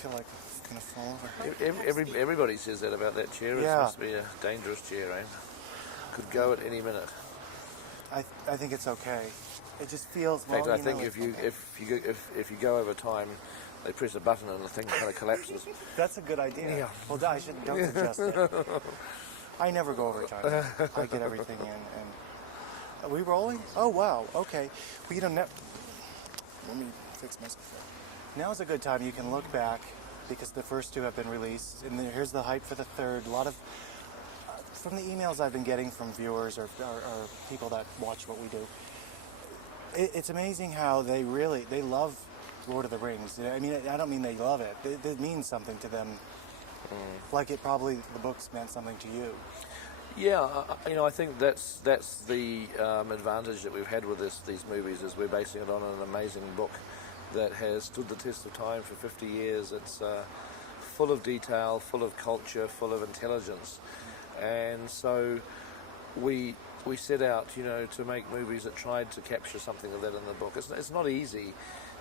feel like I'm going to fall over. Everybody says that about that chair. Yeah. It must be a dangerous chair, eh? Could go at any minute. I think it's okay. It just feels. In fact, well, I think if you go over time, they press a button and the thing kind of collapses. That's a good idea. Yeah. Well, don't suggest it. I never go over time. I get everything in. And are we rolling? Oh wow. Okay. Well, let me fix myself. Now's a good time. You can look back because the first two have been released, and here's the hype for the third. A lot of from the emails I've been getting from viewers or people that watch what we do. It's amazing how they love Lord of the Rings. I mean, I don't mean they love it. It means something to them, like it probably the books meant something to you. Yeah, I think that's the advantage that we've had with these movies is we're basing it on an amazing book that has stood the test of time for 50 years. It's full of detail, full of culture, full of intelligence, and so we set out, to make movies that tried to capture something of that in the book. It's not easy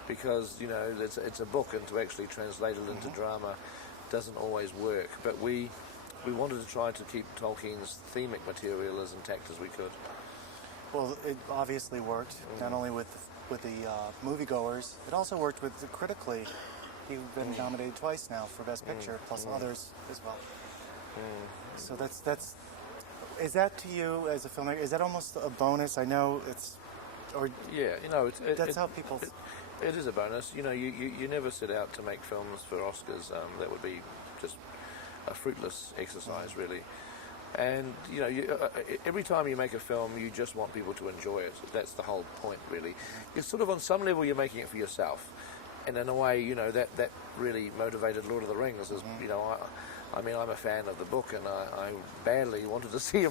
because, it's a book, and to actually translate it into drama doesn't always work. But we wanted to try to keep Tolkien's themic material as intact as we could. Well, it obviously worked, not only with the moviegoers, it also worked with critically. You've been nominated twice now for Best Picture, plus others as well. So that's. Is that to you as a filmmaker? Is that almost a bonus? I know it's, or yeah, that's how people. It is a bonus. You never set out to make films for Oscars. That would be just a fruitless exercise, really. And every time you make a film, you just want people to enjoy it. That's the whole point, really. You're sort of on some level you're making it for yourself, and in a way, that really motivated Lord of the Rings. As I'm a fan of the book, and I badly wanted to see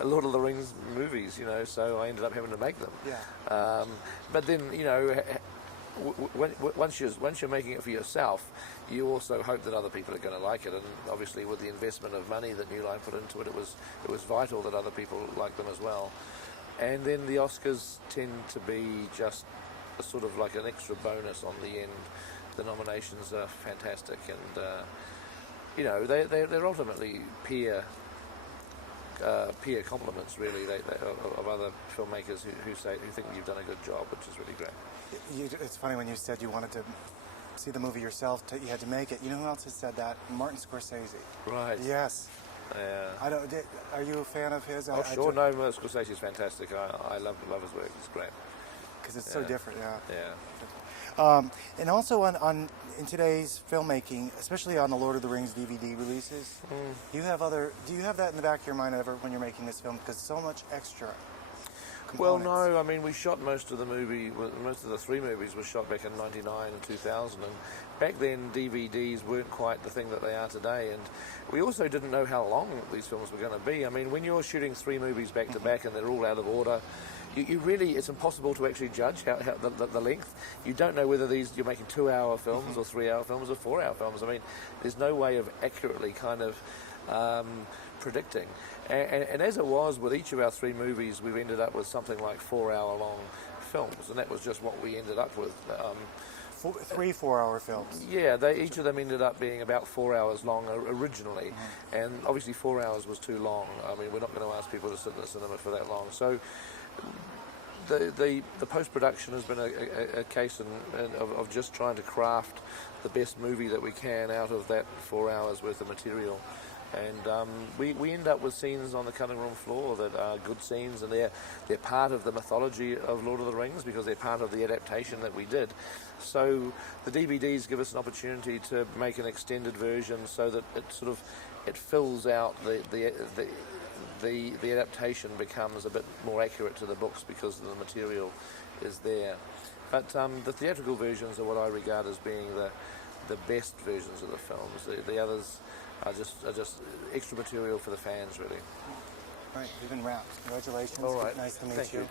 a Lord of the Rings movies, so I ended up having to make them. Yeah. But then, once you're making it for yourself, you also hope that other people are going to like it. And obviously, with the investment of money that New Line put into it, it was vital that other people like them as well. And then the Oscars tend to be just a sort of like an extra bonus on the end. The nominations are fantastic, and they're ultimately peer compliments, really, of other filmmakers who think you've done a good job, which is really great. It's funny when you said you wanted to see the movie yourself, you had to make it. You know who else has said that? Martin Scorsese. Right. Yes. Yeah. Are you a fan of his? Oh, sure. No, Scorsese's fantastic. I love his work. It's great. Because it's so different. Yeah. Yeah. And also in today's filmmaking, especially on the Lord of the Rings DVD releases, do you have that in the back of your mind ever when you're making this film? Because so much extra components. Well, no. I mean, we shot most of the three movies were shot back in '99 and 2000, and back then DVDs weren't quite the thing that they are today, and we also didn't know how long these films were going to be. I mean, when you're shooting three movies back to back and they're all out of order, it's impossible to actually judge how the length. You don't know whether you're making 2-hour films or 3-hour films or 4-hour films. I mean, there's no way of accurately kind of predicting. And as it was with each of our three movies, we've ended up with something like 4-hour-long films, and that was just what we ended up with. 3 4-hour films. Yeah, each of them ended up being about 4 hours long originally, and obviously 4 hours was too long. I mean, we're not going to ask people to sit in the cinema for that long. So the post-production has been a case of just trying to craft the best movie that we can out of that 4 hours worth of material. And we end up with scenes on the cutting room floor that are good scenes, and they're part of the mythology of Lord of the Rings because they're part of the adaptation that we did. So the DVDs give us an opportunity to make an extended version so that it fills out the adaptation becomes a bit more accurate to the books because the material is there. But the theatrical versions are what I regard as being the best versions of the films. The others are just extra material for the fans, really. All right, we've been wrapped. Congratulations. All right. Nice to meet Thank you.